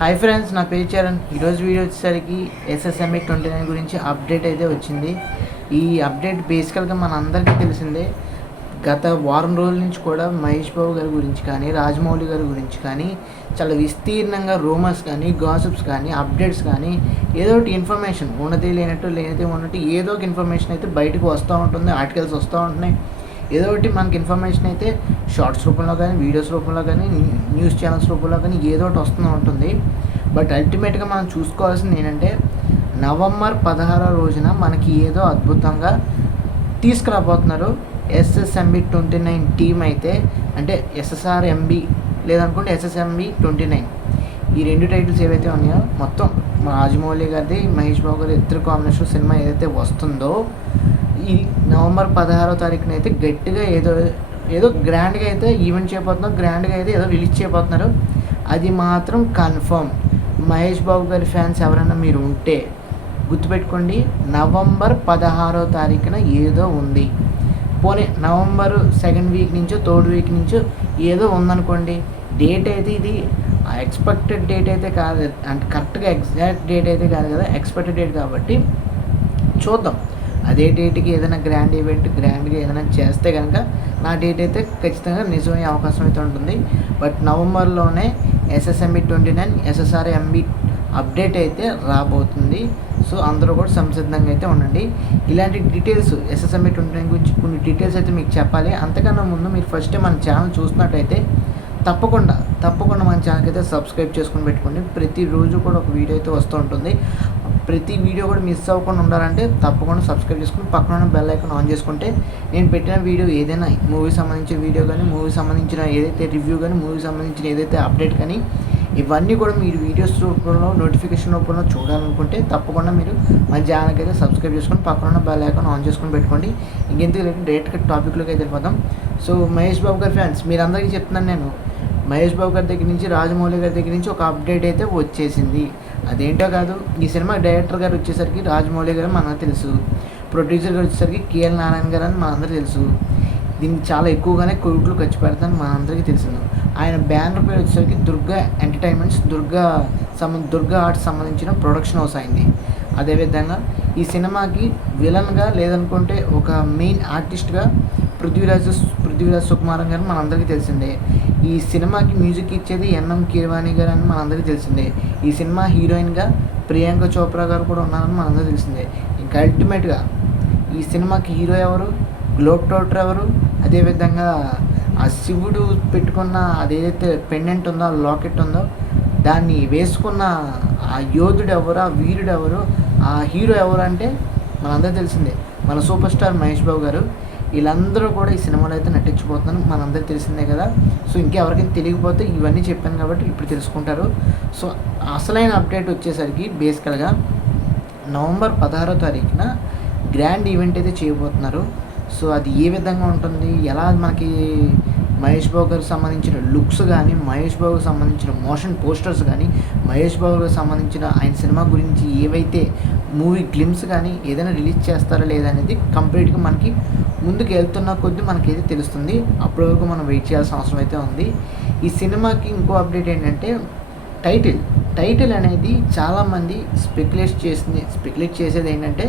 Hi friends, నా పేరు చరణ్. ఈరోజు వీడియో వచ్చేసరికి SSME 29 గురించి అప్డేట్ అయితే వచ్చింది. ఈ అప్డేట్ బేసికల్గా మన అందరికీ తెలిసిందే. గత వారం రోజుల నుంచి కూడా మహేష్ బాబు గారి గురించి కానీ, రాజమౌళి గారి గురించి కానీ చాలా విస్తీర్ణంగా రూమర్స్ కానీ, గాసిప్స్ కానీ, అప్డేట్స్ కానీ ఏదో ఒకటి ఇన్ఫర్మేషన్ ఉన్నది లేనట్టు, లేనిది ఉన్నట్టు ఏదో ఒక ఇన్ఫర్మేషన్ అయితే బయటకు వస్తూ ఉంటుంది. ఆర్టికల్స్ వస్తూ ఉంటున్నాయి. ఏదో ఒకటి మనకి ఇన్ఫర్మేషన్ అయితే షార్ట్స్ రూపంలో కానీ, వీడియోస్ రూపంలో కానీ, న్యూస్ ఛానల్స్ రూపంలో కానీ ఏదో ఒకటి వస్తూ ఉంటుంది. బట్ అల్టిమేట్గా మనం చూసుకోవాల్సింది ఏంటంటే, నవంబర్ 16 రోజున మనకి ఏదో అద్భుతంగా తీసుకురాబోతున్నారు. SSME 29 టీమ్ అయితే, అంటే SSRMB లేదనుకుంటే SSME 29 ఈ రెండు టైటిల్స్ ఏవైతే ఉన్నాయో మొత్తం రాజమౌళి గారిది, మహేష్ బాబు గారి ఇద్దరు కాంబినేషన్ సినిమా ఏదైతే వస్తుందో ఈ నవంబర్ 16వ తారీఖున అయితే గట్టిగా ఏదో గ్రాండ్గా అయితే ఈవెంట్ చేయబోతున్నారు. గ్రాండ్గా అయితే ఏదో రిలీజ్ చేయబోతున్నారు. అది మాత్రం కన్ఫర్మ్. మహేష్ బాబు గారి ఫ్యాన్స్ ఎవరైనా మీరు ఉంటే గుర్తుపెట్టుకోండి, నవంబర్ 16వ తారీఖున ఏదో ఉంది. పోనీ నవంబర్ సెకండ్ వీక్ నుంచో థర్డ్ వీక్ నుంచో ఏదో ఉందనుకోండి. డేట్ అయితే ఇది ఎక్స్పెక్టెడ్ డేట్ అయితే కాదు, అంటే కరెక్ట్గా ఎగ్జాక్ట్ డేట్ అయితే కాదు కదా, ఎక్స్పెక్టెడ్ డేట్ కాబట్టి చూద్దాం. అదే డేట్కి ఏదైనా గ్రాండ్ ఈవెంట్ గ్రాండ్గా ఏదైనా చేస్తే కనుక నా డేట్ అయితే ఖచ్చితంగా నిజమయ్యే అవకాశం అయితే ఉంటుంది. బట్ నవంబర్లోనే SSME 29 SSRMB అప్డేట్ అయితే రాబోతుంది. సో అందరూ కూడా సంసిద్ధంగా అయితే ఉండండి. ఇలాంటి డీటెయిల్స్ SSME 29 గురించి కొన్ని డీటెయిల్స్ అయితే మీకు చెప్పాలి. అంతకన్నా ముందు మీరు ఫస్ట్ మన ఛానల్ చూసినట్టయితే తప్పకుండా మన ఛానల్కి అయితే సబ్స్క్రైబ్ చేసుకుని పెట్టుకోండి. ప్రతిరోజు కూడా ఒక వీడియో అయితే వస్తూ ఉంటుంది. ప్రతి వీడియో కూడా మిస్ అవ్వకుండా ఉండాలంటే తప్పకుండా సబ్స్క్రైబ్ చేసుకుని పక్కన ఉన్న బెల్ ఐకాన్ ఆన్ చేసుకుంటే నేను పెట్టిన వీడియో ఏదైనా మూవీ సంబంధించిన వీడియో కానీ, మూవీ సంబంధించిన ఏదైతే రివ్యూ కానీ, మూవీ సంబంధించిన ఏదైతే అప్డేట్ కానీ, ఇవన్నీ కూడా మీరు వీడియోస్ రూపంలో నోటిఫికేషన్ రూపంలో చూడాలనుకుంటే తప్పకుండా మీరు మన ఛానల్కి అయితే సబ్స్క్రైబ్ చేసుకొని పక్కన ఉన్న బెల్ ఐకాన్ ఆన్ చేసుకొని పెట్టుకోండి. ఇంకెందుకు లేదు, డైరెక్ట్గా టాపిక్లోకి అయితే వెళ్ళిపోదాం. సో మహేష్ బాబు గారి ఫ్యాన్స్ మీరందరికీ చెప్తున్నాను నేను, మహేష్ బాబు గారి దగ్గర నుంచి, రాజమౌళి గారి దగ్గర నుంచి ఒక అప్డేట్ అయితే వచ్చేసింది. అదేంటో కాదు, ఈ సినిమా డైరెక్టర్ గారు వచ్చేసరికి రాజమౌళి గారు మనందరూ తెలుసు. ప్రొడ్యూసర్ గారు వచ్చేసరికి KL నారాయణ గారు అని మనందరూ తెలుసు. దీనికి చాలా ఎక్కువగానే కోట్లు ఖర్చు పెడతానని మనందరికీ తెలిసింది. ఆయన బ్యానర్ పేరు వచ్చేసరికి దుర్గా ఎంటర్టైన్మెంట్స్, దుర్గా ఆర్ట్స్ సంబంధించిన ప్రొడక్షన్ హౌస్ అయింది. అదేవిధంగా ఈ సినిమాకి విలన్గా లేదనుకుంటే ఒక మెయిన్ ఆర్టిస్ట్గా పృథ్వీరాజ్ సుకుమారన్ గారు మనందరికీ తెలిసిందే. ఈ సినిమాకి మ్యూజిక్ ఇచ్చేది NM కీరవాణి గారు అని మనందరికీ తెలిసిందే. ఈ సినిమా హీరోయిన్గా ప్రియాంక చోప్రా గారు కూడా ఉన్నారని మనందరికీ తెలిసిందే. ఇంకా అల్టిమేట్గా ఈ సినిమాకి హీరో ఎవరు, గ్లోబ్ ట్రోటర్ ఎవరు, అదేవిధంగా ఆ శివుడు పెట్టుకున్న అదేదైతే పెండెంట్ ఉందో, లాకెట్ ఉందో, దాన్ని వేసుకున్న ఆ యోధుడు ఎవరు, ఆ వీరుడు ఎవరు, ఆ హీరో ఎవరు అంటే మనందరికీ తెలిసిందే, మన సూపర్ స్టార్ మహేష్ బాబు గారు. వీళ్ళందరూ కూడా ఈ సినిమాలో అయితే నటించిపోతున్నాను, మనందరికీ తెలిసిందే కదా. సో ఇంకెవరికైనా తెలియకపోతే ఇవన్నీ చెప్పాను కాబట్టి ఇప్పుడు తెలుసుకుంటారు. సో అసలైన అప్డేట్ వచ్చేసరికి బేసికల్గా నవంబర్ 16వ తారీఖున గ్రాండ్ ఈవెంట్ అయితే చేయబోతున్నారు. సో అది ఏ విధంగా ఉంటుంది, ఎలా మనకి మహేష్ బాబు గారికి సంబంధించిన లుక్స్ కానీ, మహేష్ బాబుకి సంబంధించిన మోషన్ పోస్టర్స్ కానీ, మహేష్ బాబు గారికి సంబంధించిన ఆయన సినిమా గురించి ఏవైతే మూవీ గ్లిమ్స్ కానీ ఏదైనా రిలీజ్ చేస్తారా లేదా అనేది కంప్లీట్గా మనకి ముందుకు వెళ్తున్న కొద్దీ మనకైతే తెలుస్తుంది. అప్పటి వరకు మనం వెయిట్ చేయాల్సిన అవసరం అయితే ఉంది. ఈ సినిమాకి ఇంకో అప్డేట్ ఏంటంటే టైటిల్ అనేది చాలామంది స్పెక్యులేట్ చేసేది ఏంటంటే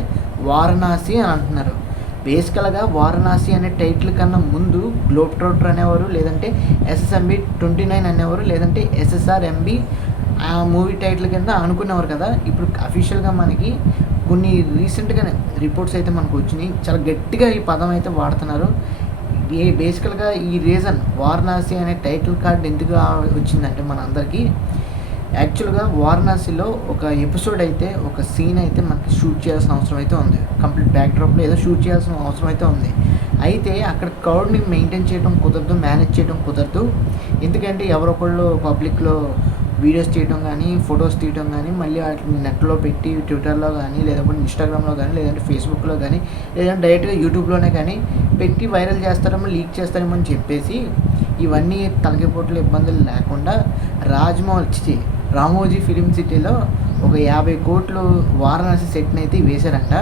వారణాసి అని అంటున్నారు. బేసికల్గా వారణాసి అనే టైటిల్ కన్నా ముందు గ్లోబ్ ట్రోటర్ అనేవారు, లేదంటే SSME 29 అనేవారు, లేదంటే SSRMB ఆ మూవీ టైటిల్ కింద అనుకునేవారు కదా. ఇప్పుడు అఫీషియల్గా మనకి కొన్ని రీసెంట్గా రిపోర్ట్స్ అయితే మనకు వచ్చినాయి. చాలా గట్టిగా ఈ పదం అయితే వాడుతున్నారు. బేసికల్గా ఈ రీజన్ వారణాసి అనే టైటిల్ కార్డ్ ఎందుకు వచ్చిందంటే మన అందరికీ యాక్చువల్గా వారణాసిలో ఒక ఎపిసోడ్ అయితే, ఒక సీన్ అయితే మనకి షూట్ చేయాల్సిన అవసరం అయితే ఉంది. కంప్లీట్ బ్యాక్డ్రాప్లో ఏదో షూట్ చేయాల్సిన అవసరం అయితే ఉంది. అయితే అక్కడ క్రౌడ్ని మెయింటైన్ చేయడం కుదరదు, మేనేజ్ చేయడం కుదరదు. ఎందుకంటే ఎవరొకళ్ళు పబ్లిక్లో వీడియోస్ చేయడం కానీ, ఫొటోస్ తీయడం కానీ, మళ్ళీ వాటిని నెట్లో పెట్టి ట్విట్టర్లో కానీ, లేదంటే ఇన్స్టాగ్రామ్లో కానీ, లేదంటే ఫేస్బుక్లో కానీ, లేదంటే డైరెక్ట్గా యూట్యూబ్లోనే కానీ పెట్టి వైరల్ చేస్తారేమో, లీక్ చేస్తారేమో అని చెప్పేసి ఇవన్నీ తలకిపోట్ల ఇబ్బందులు లేకుండా రామోజీ ఫిలిం సిటీలో ఒక 50 కోట్లు వారణాసి సెట్ని అయితే వేశారంట.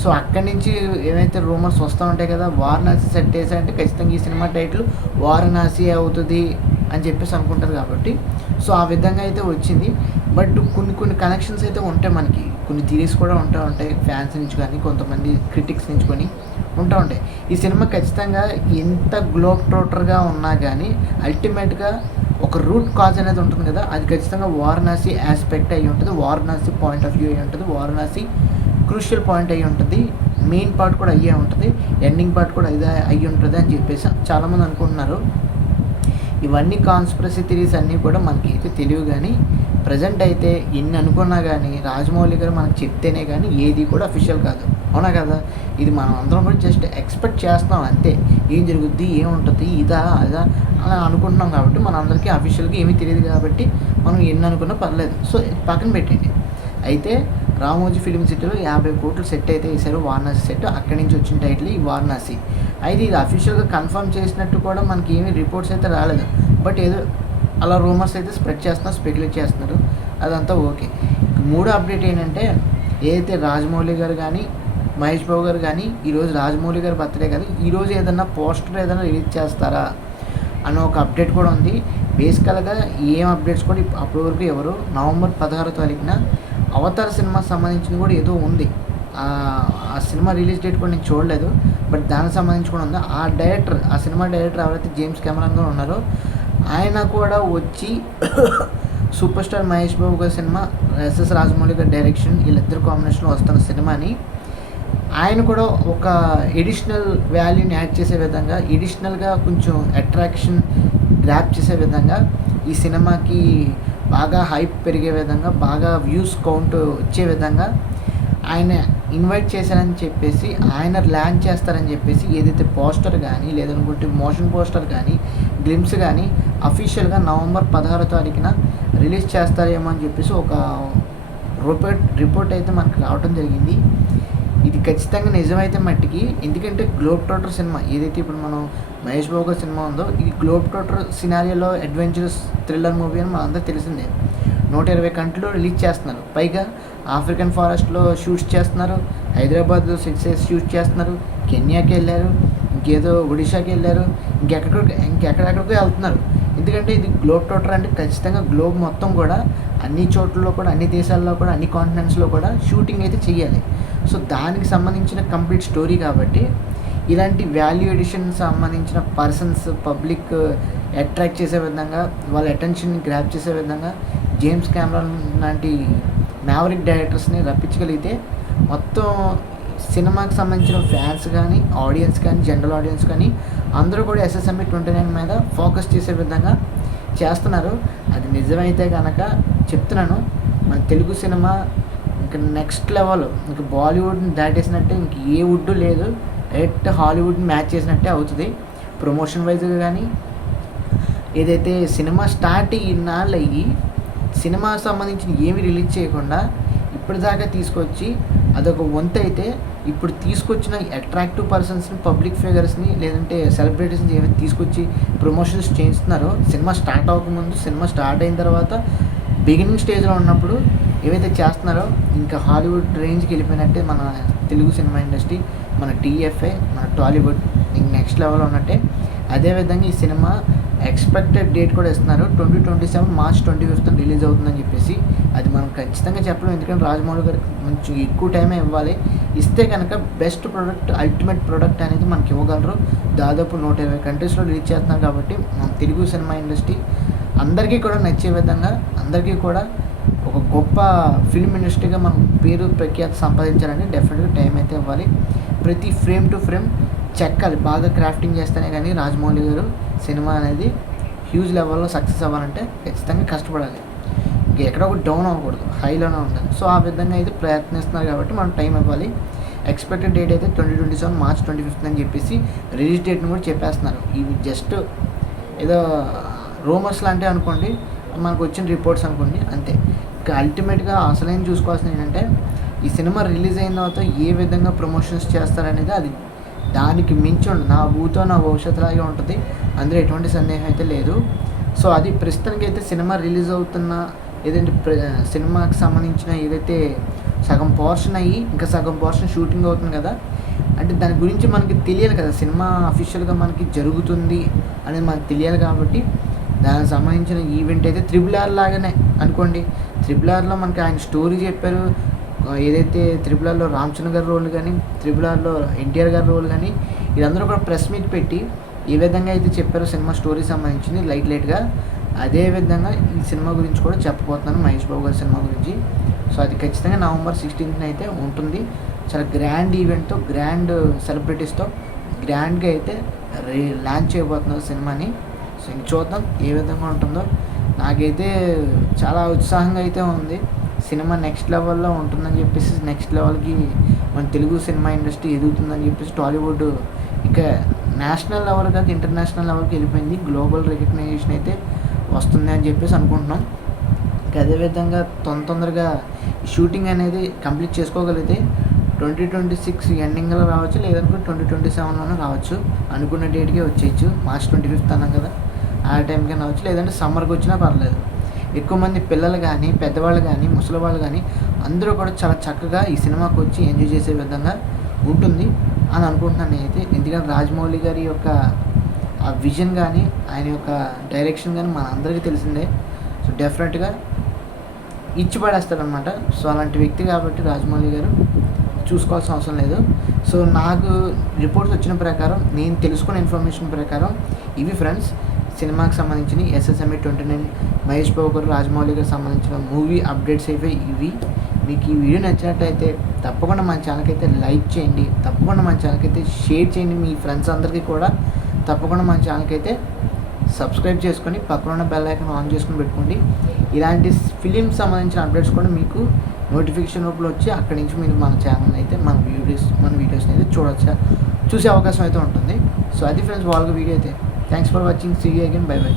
సో అక్కడి నుంచి ఏమైతే రూమర్స్ వస్తూ ఉంటాయి కదా, వారణాసి సెట్ వేసారంటే ఖచ్చితంగా ఈ సినిమా టైటిల్ వారణాసి అవుతుంది అని చెప్పేసి అనుకుంటారు. కాబట్టి సో ఆ విధంగా అయితే వచ్చింది. బట్ కొన్ని కనెక్షన్స్ అయితే ఉంటాయి, మనకి కొన్ని థియరీస్ కూడా ఉంటాయి ఫ్యాన్స్ నుంచి కానీ కొంతమంది క్రిటిక్స్ నుంచి కొని ఉంటాయి. ఈ సినిమా ఖచ్చితంగా ఎంత గ్లోబ్ ట్రోటర్గా ఉన్నా కానీ అల్టిమేట్గా ఒక రూట్ కాజ్ అనేది ఉంటుంది కదా, అది ఖచ్చితంగా వారణాసి ఆస్పెక్ట్ అయ్యి ఉంటుంది, వారణాసి పాయింట్ ఆఫ్ వ్యూ అయ్యి ఉంటుంది, వారణాసి క్రూషియల్ పాయింట్ అయ్యి ఉంటుంది, మెయిన్ పార్ట్ కూడా అయ్యే ఉంటుంది, ఎండింగ్ పార్ట్ కూడా ఇదే అయ్యి ఉంటుంది అని చెప్పేసి చాలామంది అనుకుంటున్నారు. ఇవన్నీ కాన్స్పిరసీ థియరీస్ అన్నీ కూడా మనకి అయితే తెలియదు. కానీ ప్రజెంట్ అయితే ఎన్ని అనుకున్నా కానీ రాజమౌళి గారు మనకు చెప్తేనే కానీ ఏది కూడా అఫీషియల్ కాదు, అవునా కదా? ఇది మనం అందరం కూడా జస్ట్ ఎక్స్పెక్ట్ చేస్తాం అంతే, ఏం జరుగుద్ది ఏముంటుంది ఇదా అదా అలా అనుకుంటున్నాం. కాబట్టి మన అందరికీ అఫీషియల్గా ఏమీ తెలియదు కాబట్టి మనం ఎన్ని అనుకున్నా పర్లేదు. సో పక్కన పెట్టండి. అయితే రామోజీ ఫిలిం సిటీలో 50 కోట్లు సెట్ అయితే వేశారు, వారణాసి సెట్. అక్కడి నుంచి వచ్చిన టైటిల్ ఈ వారణాసి. అయితే ఇది అఫీషియల్గా కన్ఫర్మ్ చేసినట్టు కూడా మనకి ఏమీ రిపోర్ట్స్ అయితే రాలేదు. బట్ ఏదో అలా రూమర్స్ అయితే స్ప్రెడ్ చేస్తున్నారు, స్పెక్యులేట్ చేస్తున్నారు, అదంతా ఓకే. మూడో అప్డేట్ ఏంటంటే, ఏదైతే రాజమౌళి గారు కానీ మహేష్ బాబు గారు కానీ ఈరోజు రాజమౌళి గారి బర్త్డే కదా, ఈరోజు ఏదన్నా పోస్టర్ ఏదైనా రిలీజ్ చేస్తారా అన్న ఒక అప్డేట్ కూడా ఉంది. బేసికల్గా ఏం అప్డేట్స్ కూడా అప్పటి వరకు ఎవరు, నవంబర్ 16వ తారీఖున అవతార్ సినిమా సంబంధించింది కూడా ఏదో ఉంది. ఆ సినిమా రిలీజ్ డేట్ కూడా నేను చూడలేదు, బట్ దానికి సంబంధించి కూడా ఉంది. ఆ సినిమా డైరెక్టర్ ఎవరైతే జేమ్స్ కెమెరాన్ గారు ఉన్నారో ఆయన కూడా వచ్చి సూపర్ స్టార్ మహేష్ బాబు గారి సినిమా, ఎస్ఎస్ రాజమౌళి గారి డైరెక్షన్, వీళ్ళిద్దరు కాంబినేషన్లో వస్తున్న సినిమాని ఆయన కూడా ఒక ఎడిషనల్ వాల్యూని యాడ్ చేసే విధంగా, ఎడిషనల్గా కొంచెం అట్రాక్షన్ గ్రాప్ చేసే విధంగా, ఈ సినిమాకి బాగా హైప్ పెరిగే విధంగా, బాగా వ్యూస్ కౌంట్ వచ్చే విధంగా ఆయన ఇన్వైట్ చేశారని చెప్పేసి, ఆయన ల్యాండ్ చేస్తారని చెప్పేసి ఏదైతే పోస్టర్ కానీ లేదనుకుంటే మోషన్ పోస్టర్ కానీ గ్లిమ్స్ కానీ అఫీషియల్గా నవంబర్ 16వ తారీఖున రిలీజ్ చేస్తారేమో అని చెప్పేసి ఒక రిపోర్ట్ అయితే మనకు రావడం జరిగింది. ఇది ఖచ్చితంగా నిజమైతే మట్టికి, ఎందుకంటే గ్లోబ్ ట్రోటర్ సినిమా ఏదైతే ఇప్పుడు మనం మహేష్ బాబు గారి సినిమా ఉందో, ఇది గ్లోబ్ ట్రోటర్ సినారియోలో అడ్వెంచరస్ థ్రిల్లర్ మూవీ అని మనందరూ తెలిసిందే. 120 కంట్రీలో రిలీజ్ చేస్తున్నారు, పైగా ఆఫ్రికన్ ఫారెస్ట్లో షూట్స్ చేస్తున్నారు, హైదరాబాద్లో షూట్ చేస్తున్నారు, కెన్యాకి వెళ్ళారు, ఇంకేదో ఒడిశాకి వెళ్ళారు, ఇంకెక్కడెక్కడికో వెళ్తున్నారు. ఎందుకంటే ఇది గ్లోబ్ ట్రోటర్ అంటే ఖచ్చితంగా గ్లోబ్ మొత్తం కూడా అన్ని చోట్లలో కూడా, అన్ని దేశాల్లో కూడా, అన్ని కాంటినెంట్స్లో కూడా షూటింగ్ అయితే చేయాలి. సో దానికి సంబంధించిన కంప్లీట్ స్టోరీ కాబట్టి ఇలాంటి వాల్యూ ఎడిషన్ సంబంధించిన పర్సన్స్, పబ్లిక్ అట్రాక్ట్ చేసే విధంగా, వాళ్ళ అటెన్షన్ని గ్రాప్ చేసే విధంగా జేమ్స్ కెమెరాన్ లాంటి మ్యావరిక్ డైరెక్టర్స్ని రప్పించగలిగితే మొత్తం సినిమాకి సంబంధించిన ఫ్యాన్స్ కానీ, ఆడియన్స్ కానీ, జనరల్ ఆడియన్స్ కానీ అందరూ కూడా ఎస్ఎస్ఎంఈ 29 మీద ఫోకస్ చేసే విధంగా చేస్తున్నారు. అది నిజమైతే కనుక చెప్తున్నాను, మన తెలుగు సినిమా ఇంకా నెక్స్ట్ లెవెల్, ఇంకా బాలీవుడ్ని దాటేసినట్టే ఇంక ఏ వుడ్ లేదు, డైరెక్ట్ హాలీవుడ్ని మ్యాచ్ చేసినట్టే అవుతుంది. ప్రమోషన్ వైజ్గా కానీ ఏదైతే సినిమా స్టార్ట్ ఇన్నాళ్ళు అయ్యి సినిమా సంబంధించిన ఏమి రిలీజ్ చేయకుండా ఇప్పటిదాకా తీసుకొచ్చి అదొక వంతు అయితే, ఇప్పుడు తీసుకొచ్చిన అట్రాక్టివ్ పర్సన్స్ని, పబ్లిక్ ఫిగర్స్ని లేదంటే సెలబ్రిటీస్ని ఏమైతే తీసుకొచ్చి ప్రమోషన్స్ చేయిస్తున్నారో, సినిమా స్టార్ట్ అవ్వకముందు, సినిమా స్టార్ట్ అయిన తర్వాత, బిగినింగ్ స్టేజ్లో ఉన్నప్పుడు ఏవైతే చేస్తున్నారో ఇంకా హాలీవుడ్ రేంజ్కి వెళ్ళిపోయినట్టే మన తెలుగు సినిమా ఇండస్ట్రీ, మన టీఎఫ్ఐ, మన టాలీవుడ్ ఇంక నెక్స్ట్ లెవెల్లో ఉన్నట్టే. అదేవిధంగా ఈ సినిమా ఎక్స్పెక్టెడ్ డేట్ కూడా ఇస్తున్నారు, 2027 మార్చ్ 25th రిలీజ్ అవుతుందని చెప్పేసి. అది మనం ఖచ్చితంగా చెప్పలేం, ఎందుకంటే రాజమౌళి గారికి కొంచెం ఎక్కువ టైమే ఇవ్వాలి. ఇస్తే కనుక బెస్ట్ ప్రోడక్ట్, అల్టిమేట్ ప్రోడక్ట్ అనేది మనకి ఇవ్వగలరు. దాదాపు 120 కంట్రీస్లో రిలీజ్ చేస్తున్నారు కాబట్టి మన తెలుగు సినిమా ఇండస్ట్రీ అందరికీ కూడా నచ్చే విధంగా, అందరికీ కూడా ఒక గొప్ప ఫిల్మ్ ఇండస్ట్రీగా మనం పేరు ప్రఖ్యాతి సంపాదించాలని డెఫినెట్గా టైం అయితే ఇవ్వాలి. ప్రతి ఫ్రేమ్ టు ఫ్రేమ్ చెక్కాలి, బాగా క్రాఫ్టింగ్ చేస్తేనే కానీ రాజమౌళి గారు సినిమా అనేది హ్యూజ్ లెవెల్లో సక్సెస్ అవ్వాలంటే ఖచ్చితంగా కష్టపడాలి, ఎక్కడ కూడా డౌన్ అవ్వకూడదు, హైలోనే ఉండాలి. సో ఆ విధంగా అయితే ప్రయత్నిస్తున్నారు కాబట్టి మనం టైం ఇవ్వాలి. ఎక్స్పెక్టెడ్ డేట్ అయితే 2027 మార్చ్ 25th అని చెప్పేసి రిలీజ్ డేట్ని కూడా చెప్పేస్తున్నారు. ఇవి జస్ట్ ఏదో రూమర్స్ లాంటివి అనుకోండి, మనకు వచ్చిన రిపోర్ట్స్ అనుకోండి, అంతే. ఇంకా అల్టిమేట్గా అసలైన చూసుకోవాల్సింది ఏంటంటే, ఈ సినిమా రిలీజ్ అయిన తర్వాత ఏ విధంగా ప్రమోషన్స్ చేస్తారనేది, అది దానికి మించి నా భూతో నా భవిష్యత్తులాగే ఉంటుంది, అందులో ఎటువంటి సందేహం అయితే లేదు. సో అది ప్రస్తుతానికి అయితే సినిమా రిలీజ్ అవుతున్న ఏదంటే సినిమాకి సంబంధించిన ఏదైతే సగం పోర్షన్ అయ్యి ఇంకా సగం పోర్షన్ షూటింగ్ అవుతుంది కదా, అంటే దాని గురించి మనకి తెలియాలి కదా, సినిమా అఫీషియల్గా మనకి జరుగుతుంది అనేది మనకు తెలియాలి. కాబట్టి దానికి సంబంధించిన ఈవెంట్ అయితే RRR లాగానే అనుకోండి. RRRలో మనకి ఆయన స్టోరీ చెప్పారు. ఏదైతే RRRలో రామ్ చరణ్ గారి రోల్ కానీ, RRRలో ఎన్టీఆర్ గారి రోల్ కానీ, వీళ్ళందరూ కూడా ప్రెస్ మీట్ పెట్టి ఏ విధంగా అయితే చెప్పారో సినిమా స్టోరీ సంబంధించింది లైట్గా అదే విధంగా ఈ సినిమా గురించి కూడా చెప్పబోతున్నాను, మహేష్ బాబు గారి సినిమా గురించి. సో అది ఖచ్చితంగా November 16th అయితే ఉంటుంది. చాలా గ్రాండ్ ఈవెంట్తో, గ్రాండ్ సెలబ్రిటీస్తో గ్రాండ్గా అయితే లాంచ్ చేయబోతున్నారు సినిమాని. సో ఇంక చూద్దాం ఏ విధంగా ఉంటుందో. నాకైతే చాలా ఉత్సాహంగా అయితే ఉంది. సినిమా నెక్స్ట్ లెవెల్లో ఉంటుందని చెప్పేసి, నెక్స్ట్ లెవెల్కి మన తెలుగు సినిమా ఇండస్ట్రీ ఎదుగుతుందని చెప్పేసి, టాలీవుడ్ ఇక నేషనల్ లెవెల్ కాదు ఇంటర్నేషనల్ లెవెల్కి వెళ్ళిపోయింది. గ్లోబల్ రికగ్నైజేషన్ అయితే వస్తుంది అని చెప్పేసి అనుకుంటున్నాం. ఇక అదేవిధంగా తొందరగా షూటింగ్ అనేది కంప్లీట్ చేసుకోగలిగితే 2026 ఎండింగ్లో రావచ్చు, లేదనుకుంటే 2027లోనే రావచ్చు. అనుకున్న డేట్కే వచ్చేయచ్చు. March 25th అన్నాం కదా, ఆ టైంకి రావచ్చు, లేదంటే సమ్మర్కి వచ్చినా పర్లేదు. ఎక్కువ మంది పిల్లలు కానీ, పెద్దవాళ్ళు కానీ, ముసలి వాళ్ళు కానీ అందరూ కూడా చాలా చక్కగా ఈ సినిమాకి వచ్చి ఎంజాయ్ చేసే విధంగా ఉంటుంది అని అనుకుంటున్నాను నేనైతే. ఎందుకంటే రాజమౌళి గారి యొక్క ఆ విజన్ కానీ, ఆయన యొక్క డైరెక్షన్ కానీ మన అందరికీ తెలిసిందే. సో డెఫినెట్గా ఇచ్చి పడేస్తారనమాట. సో అలాంటి వ్యక్తి కాబట్టి రాజమౌళి గారు చూసుకోవాల్సిన అవసరం లేదు. సో నాకు రిపోర్ట్స్ వచ్చిన ప్రకారం, నేను తెలుసుకున్న ఇన్ఫర్మేషన్ ప్రకారం ఇవి ఫ్రెండ్స్ సినిమాకి సంబంధించిన SS Summit 29 మహేష్ బాబు గారు, రాజమౌళి గారికి సంబంధించిన మూవీ అప్డేట్స్ అయితే ఇవి. మీకు ఈ వీడియో నచ్చినట్లయితే తప్పకుండా మన ఛానల్కి అయితే లైక్ చేయండి, తప్పకుండా మన ఛానల్కి అయితే షేర్ చేయండి. మీ ఫ్రెండ్స్ అందరికీ కూడా తప్పకుండా మన ఛానల్కి అయితే సబ్స్క్రైబ్ చేసుకొని పక్కన ఉన్న బెల్ ఐకాన్ ఆన్ చేసుకొని పెట్టుకోండి. ఇలాంటి ఫిలిమ్స్ సంబంధించిన అప్డేట్స్ కూడా మీకు నోటిఫికేషన్ రూపంలో వచ్చి అక్కడి నుంచి మీరు మన ఛానల్ అయితే మన వీడియోస్ని అయితే చూసే అవకాశం అయితే ఉంటుంది. సో అది ఫ్రెండ్స్ వాళ్ళ వీడియో అయితే. Thanks for watching. See you again. Bye by.